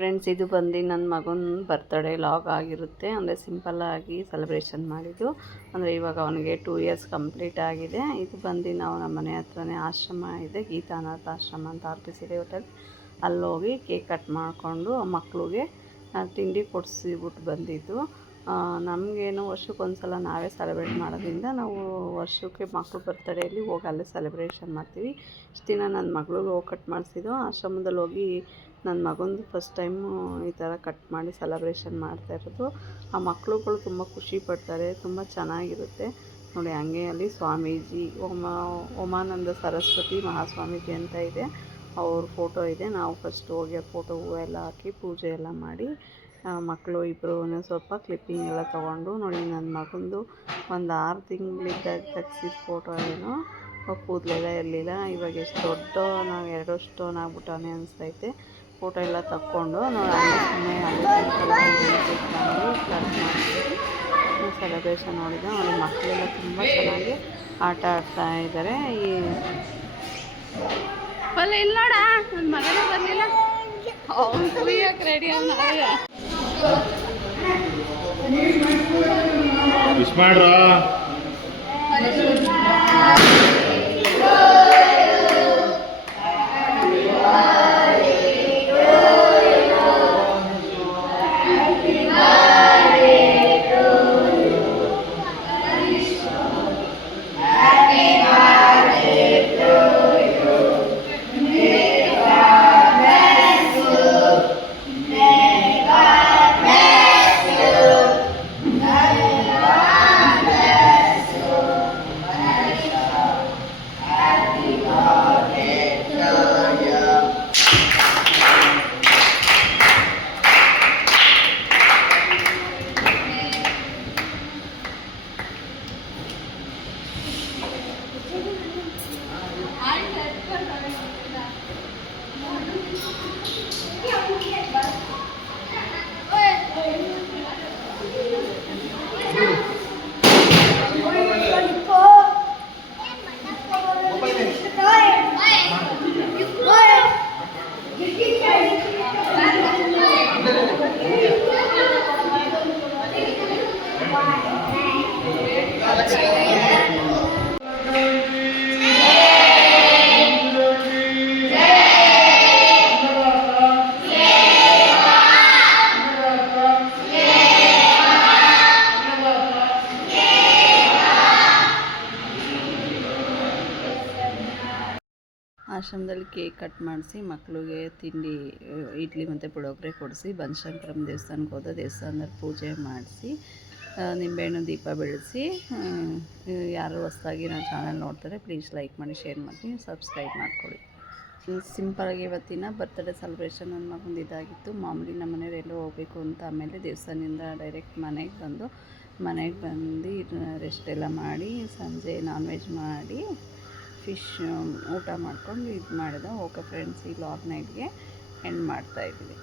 Friends, ಇದು ಬಂದು ನನ್ನ ಮಗನ ಬರ್ತ್ಡೇ ಲಾಗ್ ಆಗಿರುತ್ತೆ. ಅಂದರೆ ಸಿಂಪಲ್ಲಾಗಿ ಸೆಲೆಬ್ರೇಷನ್ ಮಾಡಿದ್ದು. ಅಂದರೆ ಇವಾಗ ಅವನಿಗೆ 2 ಇಯರ್ಸ್ ಕಂಪ್ಲೀಟ್ ಆಗಿದೆ. ಇದು ಬಂದು ನಾವು ನಮ್ಮ ಮನೆ ಹತ್ರನೇ ಆಶ್ರಮ ಇದೆ, ಗೀತಾನಾಥ ಆಶ್ರಮ ಅಂತ RPCD ಹೋಟೆಲ್. ಅಲ್ಲೋಗಿ ಕೇಕ್ ಕಟ್ ಮಾಡಿಕೊಂಡು ಮಕ್ಕಳಿಗೆ ತಿಂಡಿ ಕೊಡಿಸಿಬಿಟ್ಟು ಬಂದಿದ್ದು. ನಮಗೇನು ವರ್ಷಕ್ಕೊಂದ್ಸಲ ನಾವೇ ಸೆಲೆಬ್ರೇಟ್ ಮಾಡೋದ್ರಿಂದ ನಾವು ವರ್ಷಕ್ಕೆ ಮಕ್ಕಳು ಬರ್ತಡೇಲಿ ಹೋಗಿ ಅಲ್ಲೇ ಸೆಲೆಬ್ರೇಷನ್ ಮಾಡ್ತೀವಿ. ಇಷ್ಟು ದಿನ ನನ್ನ ಮಗಳಿಗೆ ಹೋಗಿ ಕಟ್ ಮಾಡಿಸಿದ್ದು. ಆಶ್ರಮದಲ್ಲಿ ಹೋಗಿ ನನ್ನ ಮಗಂದು ಫಸ್ಟ್ ಟೈಮು ಈ ಥರ ಕಟ್ ಮಾಡಿ ಸೆಲೆಬ್ರೇಷನ್ ಮಾಡ್ತಾಯಿರೋದು. ಆ ಮಕ್ಕಳುಗಳು ತುಂಬ ಖುಷಿ ಪಡ್ತಾರೆ, ತುಂಬ ಚೆನ್ನಾಗಿರುತ್ತೆ ನೋಡಿ. ಹಂಗೆ ಅಲ್ಲಿ ಸ್ವಾಮೀಜಿ ಉಮಾನಂದ ಸರಸ್ವತಿ ಮಹಾಸ್ವಾಮೀಜಿ ಅಂತ ಇದೆ, ಅವ್ರ ಫೋಟೋ ಇದೆ. ನಾವು ಫಸ್ಟ್ ಹೋಗಿ ಆ ಫೋಟೋ ಹೂವೆಲ್ಲ ಹಾಕಿ ಪೂಜೆ ಎಲ್ಲ ಮಾಡಿ ಮಕ್ಕಳು ಇಬ್ಬರು ಸ್ವಲ್ಪ ಕ್ಲಿಪ್ಪಿಂಗ್ ಎಲ್ಲ ತೊಗೊಂಡು ನೋಡಿ. ನನ್ನ ಮಗಂದು ಒಂದು 6 ತಿಂಗಳಿದ್ದಾಗ ತೆಗ್ಸಿದ ಫೋಟೋ ಏನೋ, ಕೂದಲೆಲ್ಲ ಇರಲಿಲ್ಲ. ಇವಾಗ ಎಷ್ಟು ದೊಡ್ಡ ನಾವು 2 ವರ್ಷ ಆಗ್ಬಿಟ್ಟವನೇ ಅನಿಸ್ತೈತೆ. ಫೋಟೋ ಎಲ್ಲ ತಕ್ಕೊಂಡು ನೋಡಿ ಸೆಲೆಬ್ರೇಷನ್ ನೋಡಿದೆ. ನೋಡಿ ಮಕ್ಕಳೆಲ್ಲ ತುಂಬ ಚೆನ್ನಾಗಿ ಆಟ ಆಡ್ತಾ ಇದ್ದಾರೆ. ಇಲ್ಲ ನೋಡ ನನ್ನ ಮಗನೇ ಬರಲಿಲ್ಲ, ಅವ್ನು ಕುಯ್ಯಕ್ಕೆ ರೆಡಿ ವಿಶ್ ಮಾಡ್ರ. ಆಶ್ರಮದಲ್ಲಿ ಕೇಕ್ ಕಟ್ ಮಾಡಿಸಿ ಮಕ್ಕಳಿಗೆ ತಿಂಡಿ ಇಡ್ಲಿ ಮತ್ತು ಪುಳಿಯೋಗರೆ ಕೊಡಿಸಿ ಬನಶಂಕರಮ್ಮ ದೇವಸ್ಥಾನಕ್ಕೆ ಹೋದ. ದೇವಸ್ಥಾನದಲ್ಲಿ ಪೂಜೆ ಮಾಡಿಸಿ ನಿಂಬೆಹಣ್ಣು ದೀಪ ಬೆಳೆಸಿ. ಯಾರು ಹೊಸ್ದಾಗಿ ನನ್ನ ಚಾನಲ್ ನೋಡ್ತಾರೆ ಪ್ಲೀಸ್ ಲೈಕ್ ಮಾಡಿ, ಶೇರ್ ಮಾಡಿ, ಸಬ್ಸ್ಕ್ರೈಬ್ ಮಾಡ್ಕೊಳ್ಳಿ. ಸಿಂಪಲಾಗಿ ಇವತ್ತಿನ ಬರ್ತ್ಡೇ ಸೆಲೆಬ್ರೇಷನ್ ನನ್ನ ಮಗಂದು ಇದಾಗಿತ್ತು. ಮಾಮೂಲಿ ನಮ್ಮ ಮನೆಯವ್ರು ಎಲ್ಲೋ ಹೋಗಬೇಕು ಅಂತ ಆಮೇಲೆ ದೇವಸ್ಥಾನದಿಂದ ಡೈರೆಕ್ಟ್ ಮನೆಗೆ ಬಂದು ರೆಸ್ಟ್ ಎಲ್ಲ ಮಾಡಿ ಸಂಜೆ ನಾನ್ ವೆಜ್ ಮಾಡಿ ಫಿಶ್ ಊಟ ಮಾಡ್ಕೊಂಡು ಇದು ಮಾಡಿದೆ. ಓಕೆ ಫ್ರೆಂಡ್ಸ್, ಈ ಲಾಗ್ ನೈಟ್ಗೆ ಎಂಡ್ ಮಾಡ್ತಾಯಿದ್ದೀವಿ.